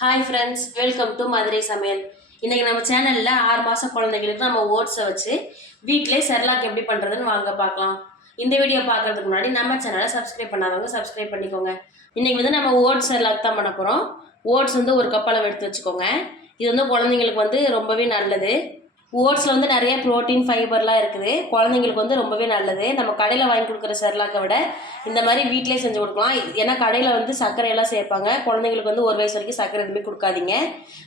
Hi friends welcome to Madurai சமையல் இன்னைக்கு நம்ம சேனலில் ஆறு மாதம் குழந்தைங்களுக்கு நம்ம ஓட்ஸை வச்சு வீட்டிலே செர்லாக் எப்படி பண்ணுறதுன்னு வாங்க பார்க்கலாம். இந்த வீடியோ பார்க்கறதுக்கு முன்னாடி நம்ம சேனலை சப்ஸ்கிரைப் பண்ணாதவங்க சப்ஸ்கிரைப் பண்ணிக்கோங்க. இன்னைக்கு வந்து நம்ம ஓட்ஸ் செர்லாக் தான் பண்ண போகிறோம் ஓட்ஸ் வந்து ஒரு கப்பளவு எடுத்து வச்சுக்கோங்க. இது வந்து குழந்தைங்களுக்கு வந்து ரொம்பவே நல்லது. ஓட்ஸில் வந்து நிறைய ப்ரோட்டீன் ஃபைபர்லாம் இருக்குது. குழந்தைங்களுக்கு வந்து ரொம்பவே நல்லது. நம்ம கடையில் வாங்கி கொடுக்குற செர்லாக்கை விட இந்த மாதிரி வீட்டிலே செஞ்சு கொடுக்கலாம். ஏன்னா கடையில் வந்து சர்க்கரையெல்லாம் சேர்ப்பாங்க. குழந்தைங்களுக்கு வந்து ஒரு வயசு வரைக்கும் சர்க்கரை எதுவுமே கொடுக்காதீங்க.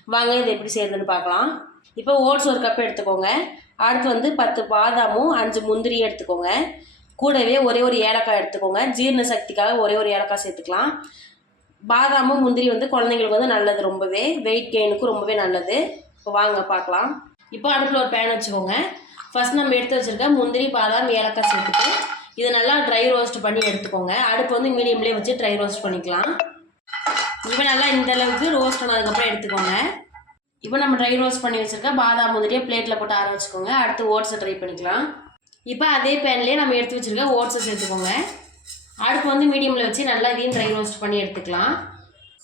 வாங்க இது எப்படி செய்யறதுன்னு பார்க்கலாம். இப்போ ஓட்ஸ் ஒரு கப் எடுத்துக்கோங்க. அடுத்து வந்து பத்து பாதாமும் அஞ்சு முந்திரியும் எடுத்துக்கோங்க. கூடவே ஒரே ஒரு ஏலக்காய் எடுத்துக்கோங்க. ஜீரண சக்திக்காக ஒரே ஒரு ஏலக்காய் சேர்த்துக்கலாம். பாதாமும் முந்திரி வந்து குழந்தைங்களுக்கு வந்து நல்லது ரொம்பவே. வெயிட் கெயினுக்கும் ரொம்பவே நல்லது. இப்போ வாங்க பார்க்கலாம். இப்போ அடுப்பில் ஒரு பேன் வச்சுக்கோங்க. ஃபர்ஸ்ட் நம்ம எடுத்து வச்சுருக்க முந்திரி பாதாம் ஏலக்காய் சேர்த்துட்டு இதை நல்லா ட்ரை ரோஸ்ட் பண்ணி எடுத்துக்கோங்க. அடுப்பு வந்து மீடியம்லேயே வச்சு ட்ரை ரோஸ்ட் பண்ணிக்கலாம். இப்போ நல்லா இந்த அளவுக்கு ரோஸ்ட் ஆனதுக்கப்புறம் எடுத்துக்கோங்க. இப்போ நம்ம ட்ரை ரோஸ்ட் பண்ணி வச்சுருக்க பாதாம் முந்திரியை பிளேட்டில் போட்டு ஆற வச்சுக்கோங்க. அடுத்து ஓட்ஸை ட்ரை பண்ணிக்கலாம். இப்போ அதே பேன்லேயே நம்ம எடுத்து வச்சுருக்க ஓட்ஸை சேர்த்துக்கோங்க. அடுப்பு வந்து மீடியமில் வச்சு நல்லா இதையும் ட்ரை ரோஸ்ட் பண்ணி எடுத்துக்கலாம்.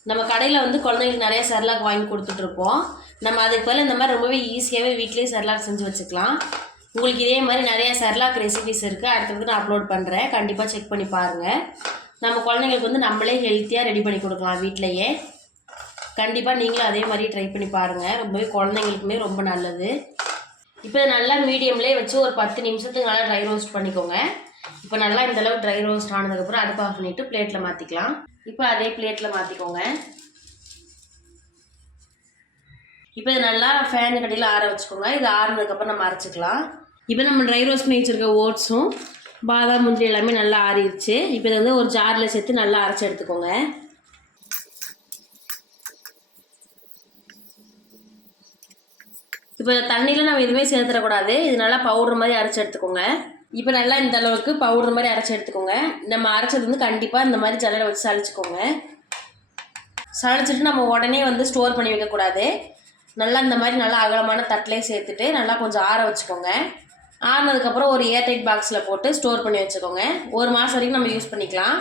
நம்ம கடையில் வந்து குழந்தைங்களுக்கு நிறைய செர்லாக் வாங்கி கொடுத்துட்ருப்போம் நம்ம அதுக்கு பதில் இந்த மாதிரி ரொம்பவே ஈஸியாகவே வீட்லேயே செர்லாக் செஞ்சு வச்சுக்கலாம். உங்களுக்கு இதே மாதிரி நிறைய செர்லாக் ரெசிபிஸ் இருக்குது அடுத்தது நான் அப்லோட் பண்ணுறேன் கண்டிப்பாக செக் பண்ணி பாருங்கள் நம்ம குழந்தைங்களுக்கு வந்து நம்மளே ஹெல்த்தியாக ரெடி பண்ணி கொடுக்கலாம் வீட்டிலையே கண்டிப்பாக நீங்களும் அதே மாதிரி ட்ரை பண்ணி பாருங்கள் ரொம்பவே குழந்தைங்களுக்குமே ரொம்ப நல்லது. இப்போ நல்லா மீடியம்லேயே வச்சு ஒரு பத்து நிமிஷத்துக்கு நல்லா ட்ரை ரோஸ்ட் பண்ணிக்கோங்க. இப்போ நல்லா இந்த ட்ரை ரோஸ்ட் ஆனதுக்கப்புறம் அடுப்பு ஆஃப் பண்ணிவிட்டு பிளேட்டில் மாற்றிக்கலாம் இப்போ அதே பிளேட்டில் மாற்றிக்கோங்க இப்போ இது நல்லா ஃபேன் கடையில் ஆற வச்சுக்கோங்க. இது ஆறுனதுக்கப்புறம் நம்ம அரைச்சிக்கலாம். இப்போ நம்ம ட்ரை ரோஸ்ட் பண்ணி வச்சுருக்க ஓட்ஸும் பாதாம் முந்திரி எல்லாமே நல்லா ஆறிடுச்சு. இப்போ இதை வந்து ஒரு ஜாரில் சேர்த்து நல்லா அரைச்சி எடுத்துக்கோங்க. இப்போ தண்ணியில் நம்ம எதுவுமே சேர்த்துடக்கூடாது. இது நல்லா பவுடர் மாதிரி அரைச்சி எடுத்துக்கோங்க. இப்போ நல்லா இந்த அளவுக்கு பவுடர் மாதிரி அரைச்சி எடுத்துக்கோங்க. நம்ம அரைச்சது வந்து கண்டிப்பாக இந்த மாதிரி ஜல்லில் வச்சு சளிச்சுக்கோங்க. சளிச்சிட்டு நம்ம உடனே வந்து ஸ்டோர் பண்ணி வைக்கக்கூடாது. நல்லா இந்த மாதிரி நல்லா அகலமான தட்டிலே சேர்த்துட்டு நல்லா கொஞ்சம் ஆற வச்சுக்கோங்க. ஆறினதுக்கப்புறம் ஒரு ஏர்டைட் பாக்ஸில் போட்டு ஸ்டோர் பண்ணி வச்சுக்கோங்க. ஒரு மாதம் வரைக்கும் நம்ம யூஸ் பண்ணிக்கலாம்.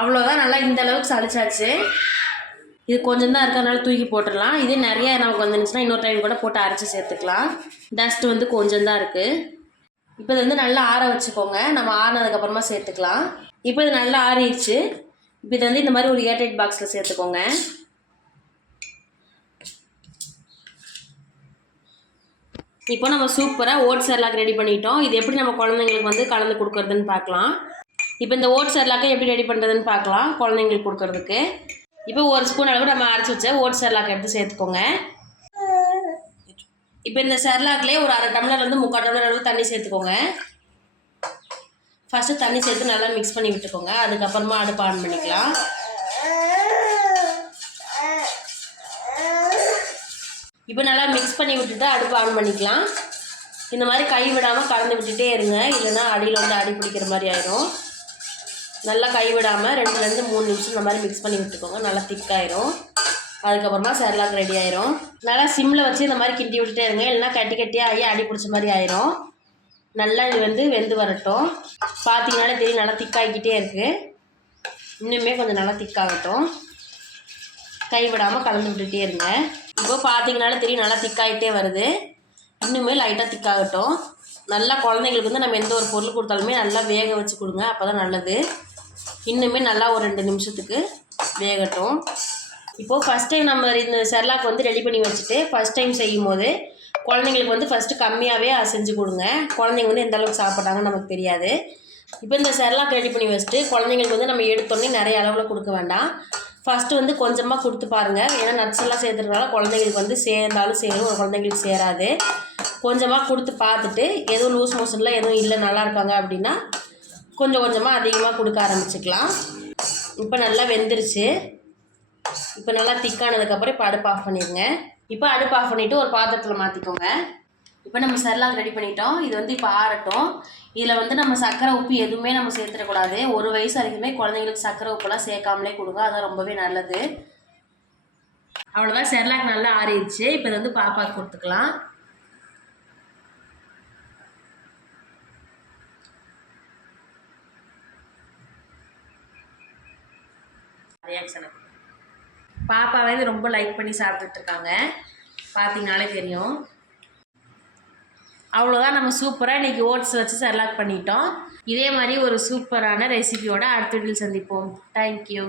அவ்வளோதான் நல்லா இந்த அளவுக்கு சளிச்சாச்சு. இது கொஞ்சம் தான் இருக்கிறதுனால தூக்கி போட்டுடலாம். இதே நிறைய நமக்கு வந்துருந்துச்சுன்னா இன்னொரு டைம் கூட போட்டு அரைச்சி சேர்த்துக்கலாம். டஸ்ட் வந்து கொஞ்சம் தான் இருக்குது இப்போ இது வந்து நல்லா ஆற வச்சுக்கோங்க. நம்ம ஆறினதுக்கப்புறமா சேர்த்துக்கலாம். இப்போ இது நல்லா ஆறிடுச்சு. இப்போ இது வந்து இந்த மாதிரி ஒரு ஏர்டைட் பாக்ஸில் சேர்த்துக்கோங்க. இப்போ நம்ம சூப்பராக ஓட்ஸ் செர்லாக் ரெடி பண்ணிட்டோம். இது எப்படி நம்ம குழந்தைங்களுக்கு வந்து கலந்து கொடுக்குறதுன்னு பார்க்கலாம். இப்போ இந்த ஓட்ஸ் செர்லாக்கை எப்படி ரெடி பண்ணுறதுன்னு பார்க்கலாம் குழந்தைங்களுக்கு கொடுக்கறதுக்கு. இப்போ ஒரு ஸ்பூன் அளவு நம்ம அரைச்சி வச்ச ஓட்ஸ் செர்லாக் எடுத்து சேர்த்துக்கோங்க. இப்போ இந்த செர்லாக்லேயே ஒரு அரை டம்ளர் வந்து முக்கால் டம்ளர் அளவு தண்ணி சேர்த்துக்கோங்க. ஃபஸ்ட்டு தண்ணி சேர்த்து நல்லா மிக்ஸ் பண்ணி விட்டுக்கோங்க. அதுக்கப்புறமா அடுப்பு ஆன் பண்ணிக்கலாம். இப்போ நல்லா மிக்ஸ் பண்ணி விட்டுட்டு அடுப்பு ஆன் பண்ணிக்கலாம். இந்த மாதிரி கை விடாமல் கலந்து விட்டுட்டே இருங்க. இல்லைன்னா அடியில் வந்து அடி பிடிக்கிற மாதிரி ஆயிரும். நல்லா கை விடாமல் ரெண்டுலேருந்து மூணு நிமிஷம் இந்த மாதிரி மிக்ஸ் பண்ணி விட்டுக்கோங்க. நல்லா திக்காயிரும் அதுக்கப்புறமா சேர்லாங்க ரெடி ஆயிரும். நல்லா சிம்மில் வச்சு இந்த மாதிரி கிண்டி விட்டுட்டே இருங்க. இல்லைனா கட்டி கட்டியாக ஆகி அடி பிடிச்ச மாதிரி ஆயிரும். நல்லா இது வந்து வெந்து வரட்டும். பார்த்தீங்கன்னாலே தெரியும் நல்லா திக்காகிக்கிட்டே இருக்குது இன்னுமே கொஞ்சம் நல்லா திக்காகட்டும் கை விடாமல் கலந்து விட்டுகிட்டே இருங்க. இப்போ பார்த்தீங்கனாலே தெரியும் நல்லா திக்காகிட்டே வருது. இன்னுமே லைட்டாக திக்காகட்டும் நல்லா குழந்தைங்களுக்கு வந்து நம்ம எந்த ஒரு பொருள் கொடுத்தாலுமே நல்லா வேக வச்சு கொடுங்க. அப்போ தான் நல்லது. இன்னுமே நல்லா ஒரு ரெண்டு நிமிஷத்துக்கு வேகட்டும். இப்போது ஃபஸ்ட் டைம் நம்ம இந்த செர்லாக் வந்து ரெடி பண்ணி வச்சுட்டு ஃபஸ்ட் டைம் செய்யும் போது குழந்தைங்களுக்கு வந்து ஃபஸ்ட்டு கம்மியாகவே செஞ்சு கொடுங்க. குழந்தைங்க வந்து எந்த அளவுக்கு சாப்பிட்றாங்கன்னு நமக்கு தெரியாது. இப்போ இந்த செர்லாக் ரெடி பண்ணி வச்சுட்டு குழந்தைங்களுக்கு வந்து நம்ம எடுத்தோடனே நிறைய அளவில் கொடுக்க வேண்டாம். ஃபஸ்ட்டு வந்து கொஞ்சமாக கொடுத்து பாருங்கள் ஏன்னா நட்ஸ் எல்லாம் சேர்த்துறதுனால குழந்தைங்களுக்கு வந்து சேர்ந்தாலும் சேரும் ஒரு குழந்தைங்களுக்கு சேராது. கொஞ்சமாக கொடுத்து பார்த்துட்டு எதுவும் லூஸ் மோஷனில் எதுவும் இல்லை நல்லா இருக்காங்க அப்படின்னா கொஞ்சம் கொஞ்சமாக அதிகமாக கொடுக்க ஆரம்பிச்சுக்கலாம். இப்போ நல்லா வெந்துருச்சு. இப்போ நல்லா திக்கானதுக்கப்புறம் இப்போ அடுப்பு ஆஃப் பண்ணிடுங்க இப்போ அடுப்பு ஆஃப் பண்ணிவிட்டு ஒரு பாத்திரத்தில் மாற்றிக்கோங்க இப்போ நம்ம செர்லாக் ரெடி பண்ணிட்டோம். இது வந்து இப்போ ஆறட்டும். இதில் வந்து நம்ம சர்க்கரை உப்பு எதுவுமே நம்ம சேர்த்துடக்கூடாது. ஒரு வயசு வரைக்குமே குழந்தைங்களுக்கு சர்க்கரை உப்புலாம் சேர்க்காமலே கொடுங்க. அதான் ரொம்பவே நல்லது. அவ்வளோதான் செரலாக் நல்லா ஆறிடுச்சு. இப்போ இதை வந்து பாப்பாவுக்கு கொடுத்துக்கலாம். ரியாக்ஷன் பாப்பாவே இது ரொம்ப லைக் பண்ணி சாப்பிட்டுட்ருக்காங்க. பார்த்தீங்கனாலே தெரியும். அவ்வளோதான் நம்ம சூப்பராக இன்றைக்கி ஓட்ஸ் வச்சு செர்லாக் பண்ணிட்டோம். இதே மாதிரி ஒரு சூப்பரான ரெசிபியோட அடுத்த வீட்டில் சந்திப்போம். தேங்க்யூ